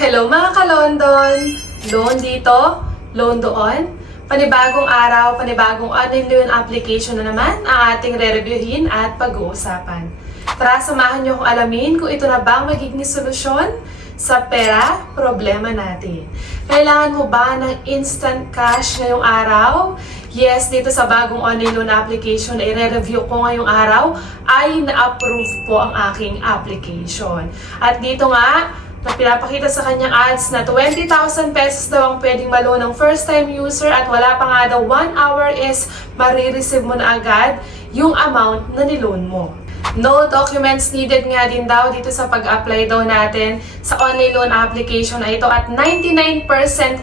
Hello mga ka-London! Loan dito, loan doon. Panibagong araw, panibagong online loan application na naman ang ating re-reviewin at pag-uusapan. Tara, samahan niyo akong alamin kung ito na ba ang magiging solusyon sa pera problema natin. Kailangan mo ba ng instant cash ngayong araw? Yes, dito sa bagong online loan application na i-review ko ngayong araw ay na-approve po ang aking application. At dito nga, na pinapakita sa kanyang ads na 20,000 pesos daw ang pwedeng ma-loan ng first-time user at wala pa nga daw 1 hour is marireceive mo na agad yung amount na niloan mo. No documents needed nga din daw dito sa pag-apply daw natin sa online loan application na ito at 99%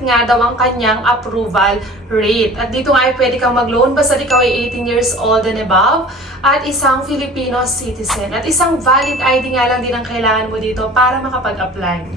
nga daw ang kanyang approval rate. At dito nga ay pwede kang mag-loan basta ikaw ay 18 years old and above at isang Filipino citizen. At isang valid ID nga lang din ang kailangan mo dito para makapag-apply.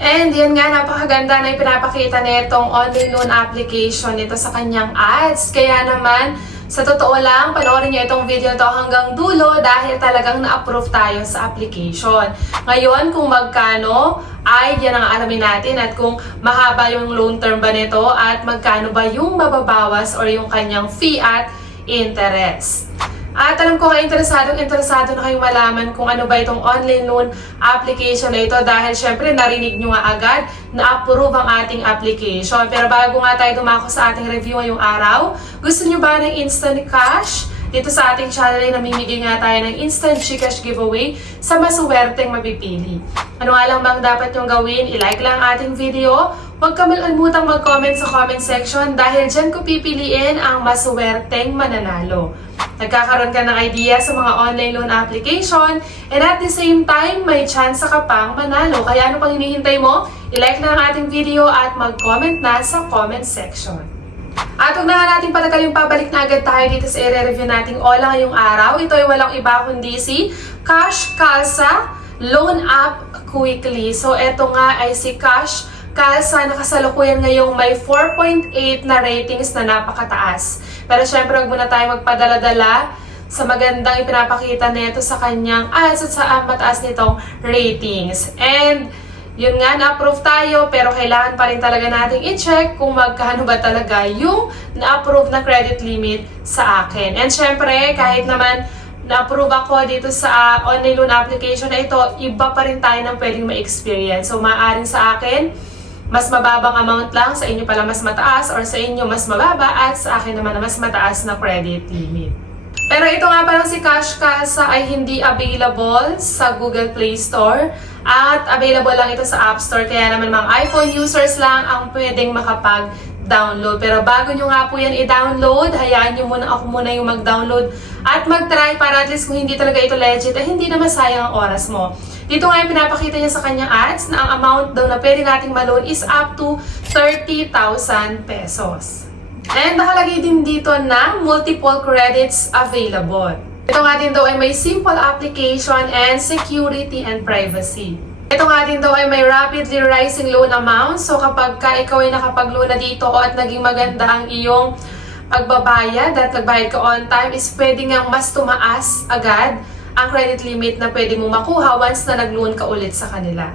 And yan nga, napakaganda na ipinapakita na itong online loan application nito sa kanyang ads. Kaya naman, sa totoo lang, panoorin niyo itong video to hanggang dulo dahil talagang na-approve tayo sa application. Ngayon, kung magkano, ay yan ang alamin natin at kung mahaba yung loan term ba nito at magkano ba yung mababawas or yung kanyang fee at interest. At alam ko nga interesado na kayong malaman kung ano ba itong online loan application na ito dahil syempre narinig nyo nga agad na approve ang ating application. Pero bago nga tayo dumako sa ating review ngayong araw, gusto nyo ba ng instant cash? Dito sa ating channel ay namimigay nga tayo ng instant GCash giveaway sa masuwerteng mapipili. Ano nga lang bang dapat nyong gawin? I-like lang ang ating video. Huwag kalimutang mag-comment sa comment section dahil dyan ko pipiliin ang masuwerteng mananalo. Nagkakaroon ka ng idea sa mga online loan application and at the same time, may chance ka pang manalo. Kaya ano pang hinihintay mo? I-like na ang ating video at mag-comment na sa comment section. At huwag na nga natin patagalin, pabalik na agad tayo dito sa i-review nating Ola ngayong araw. Ito ay walang iba kundi si Cash Calza Loan App Quickly. So eto nga ay si Cash Calza na kasalukuyan ngayong may 4.8 na ratings na napakataas. Pero syempre, huwag muna tayo magpadala-dala sa magandang ipinapakita nito sa kanyang ads at sa mataas nitong ratings. And yun nga, na-approve tayo pero kailangan pa rin talaga nating i-check kung magkano ba talaga yung na-approve na credit limit sa akin. And syempre, kahit naman na-approve ako dito sa online loan application na ito, iba pa rin tayo ng pwedeng ma-experience. So, maaaring sa akin, mas mababang amount lang, sa inyo pala mas mataas, or sa inyo mas mababa, at sa akin naman na mas mataas na credit limit. Pero ito nga palang si Cash Calza ay hindi available sa Google Play Store at available lang ito sa App Store. Kaya naman mga iPhone users lang ang pwedeng makapag-download. Pero bago nyo nga po yan i-download, hayaan nyo muna ako muna yung mag-download at mag-try para at least kung hindi talaga ito legit, ay hindi na masayang ang oras mo. Dito nga yung pinapakita niya sa kanyang ads na ang amount daw na pwede nating ma-loan is up to 30,000 pesos. And nakalagay din dito na multiple credits available. Ito nga din daw ay may simple application and security and privacy. Ito nga din daw ay may rapidly rising loan amount. So kapag ikaw ay nakapag-loan na dito at naging maganda ang iyong pagbabayad at nagbayad ka on time, is pwede nga mas tumaas agad ang credit limit na pwede mo makuha once na nag-loan ka ulit sa kanila.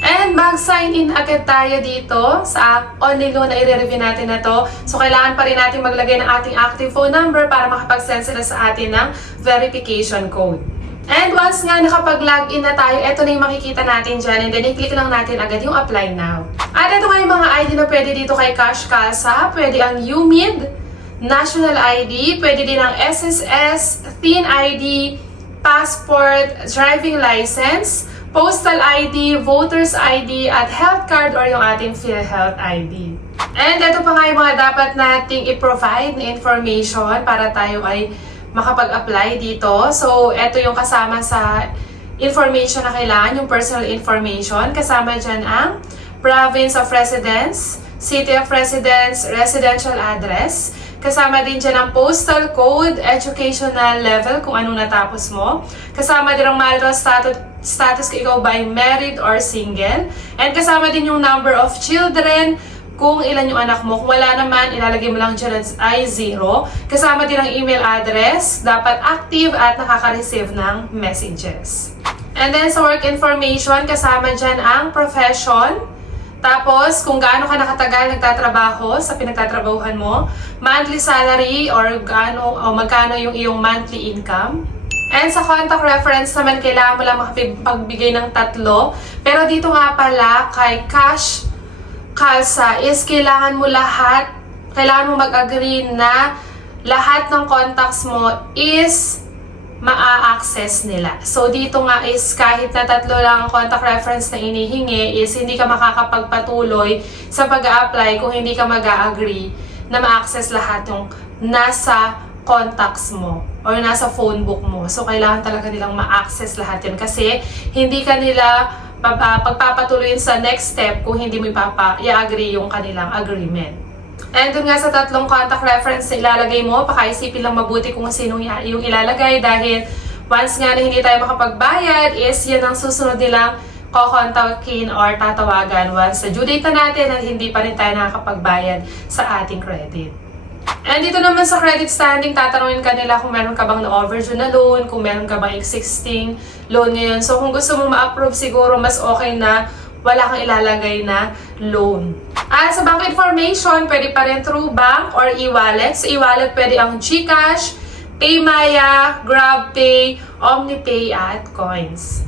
And mag-sign in agad tayo dito sa online loan na i-review natin na to. So kailangan pa rin natin maglagay ng ating active phone number para makapag-send sila sa atin ng verification code. And once nga nakapag-login na tayo, ito na yung makikita natin dyan. And then i-click lang natin agad yung apply now. At ito nga yung mga ID na pwede dito kay Cash Calza. Pwede ang UMID, National ID, pwede din ang SSS, Thin ID, passport, driving license, postal ID, voter's ID, at health card or yung ating PhilHealth ID. And ito pa nga yung mga dapat nating i-provide na information para tayo ay makapag-apply dito. So, ito yung kasama sa information na kailangan, yung personal information. Kasama dyan ang province of residence, city of residence, residential address. Kasama din dyan ang postal code, educational level, kung anong natapos mo. Kasama din ang marital status kung ikaw ba ay married or single. And kasama din yung number of children, kung ilan yung anak mo. Kung wala naman, ilalagay mo lang dyan ay 0. Kasama din ang email address, dapat active at nakaka-receive ng messages. And then sa work information, kasama dyan ang profession, Tapos, kung gaano ka nakatagal nagtatrabaho sa pinagtatrabahuhan mo, monthly salary or magkano yung iyong monthly income. And sa contact reference naman, kailangan mo lang makapagbigay ng 3. Pero dito nga pala, kay Cash Calza is kailangan mo mag-agree na lahat ng contacts mo is maa-access nila. So, dito nga is kahit na 3 lang ang contact reference na inihingi is hindi ka makakapagpatuloy sa pag-a-apply kung hindi ka mag-a-agree na ma-access lahat yung nasa contacts mo or nasa phone book mo. So, kailangan talaga nilang ma-access lahat yun kasi hindi ka nila pagpapatuloy sa next step kung hindi mo i-agree yung kanilang agreement. And dun nga sa 3 contact reference na ilalagay mo, pakaisipin lang mabuti kung sino yung ilalagay dahil once nga na hindi tayo makapagbayad is yan ang susunod nilang kukontakin or tatawagan once sa due date natin at hindi pa rin tayo nakakapagbayad sa ating credit. And dito naman sa credit standing, tatanungin ka nila kung meron ka bang na-overdue na loan, kung meron ka bang existing loan ngayon. So kung gusto mo ma-approve siguro mas okay na wala kang ilalagay na loan. At sa bank information, pwede pa rin through bank or e-wallet. Sa e-wallet, pwede ang GCash, PayMaya, GrabPay, OmniPay, at Coins.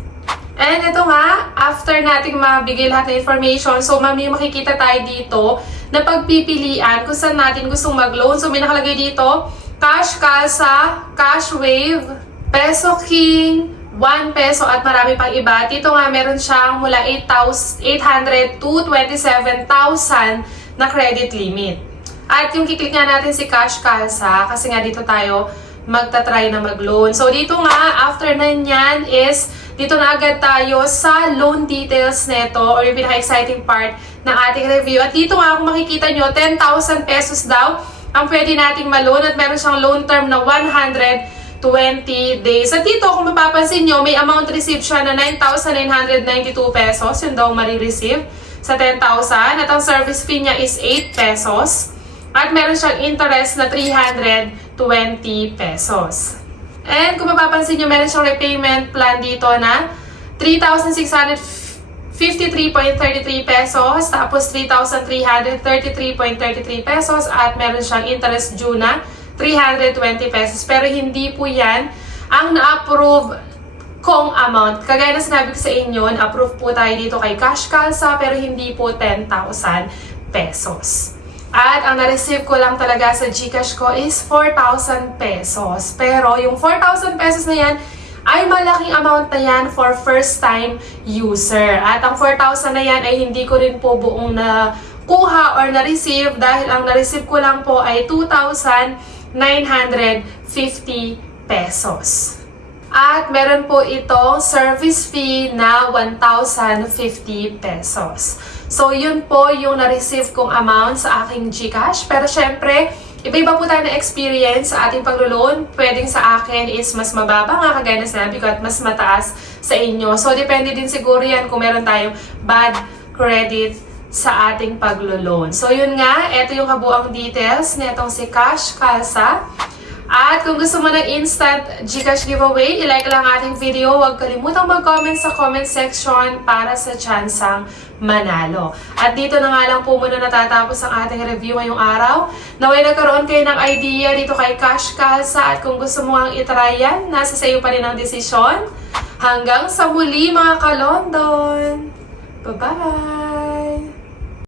And ito nga, after nating mabigay lahat ng information, so may makikita tayo dito na pagpipilian kung saan natin gustong mag-loan. So may nakalagay dito, Cash Calza, Cash Wave, Peso King, 1 peso at marami pang iba. Dito nga meron siyang mula 800 to 27,000 na credit limit. At yung kiklik nga natin si Cash Calza kasi nga dito tayo magta-try na mag-loan. So dito nga, after na yan is dito na agad tayo sa loan details neto or yung pinaka-exciting part ng ating review. At dito nga kung makikita nyo, 10,000 pesos daw ang pwede nating ma-loan at meron siyang loan term na 120 days. At dito, kung mapapansin nyo, may amount received siya na 9,992 pesos. Yun daw marireceive sa 10,000. At ang service fee niya is 8 pesos. At meron siyang interest na 320 pesos. And kung mapapansin nyo, meron siyang repayment plan dito na 3,653.33 pesos. Tapos 3,333.33 pesos. At meron siyang interest due na 320 pesos. Pero hindi po yan ang na-approve kong amount. Kagaya na sinabi ko sa inyo, na-approve po tayo dito kay Cash Calza pero hindi po 10,000 pesos. At ang na-receive ko lang talaga sa GCash ko is 4,000 pesos. Pero yung 4,000 pesos na yan ay malaking amount na yan for first time user. At ang 4,000 na yan ay hindi ko rin po buong na-kuha or na-receive dahil ang na-receive ko lang po ay 2,950 pesos. At meron po itong service fee na 1,050 pesos. So, yun po yung na-receive kong amount sa aking GCash. Pero syempre, iba-iba po tayo na experience sa ating paglo-loan. Pwedeng sa akin is mas mababa nga, kagaya na sinabi ko, at mas mataas sa inyo. So, depende din siguro yan kung meron tayong bad credit sa ating paglo-loan. So, yun nga, ito yung kabuang details nitong si Cash Calza. At kung gusto mo ng instant GCash giveaway, i-like lang ating video. Huwag kalimutang mag-comment sa comment section para sa tsansang manalo. At dito na nga lang po muna natatapos ang ating review ngayong araw. Naway nagkaroon kayo ng idea dito kay Cash Calza at kung gusto mo ang itry yan, nasa sa iyo pa rin ang desisyon. Hanggang sa muli mga ka-London! Bye-bye!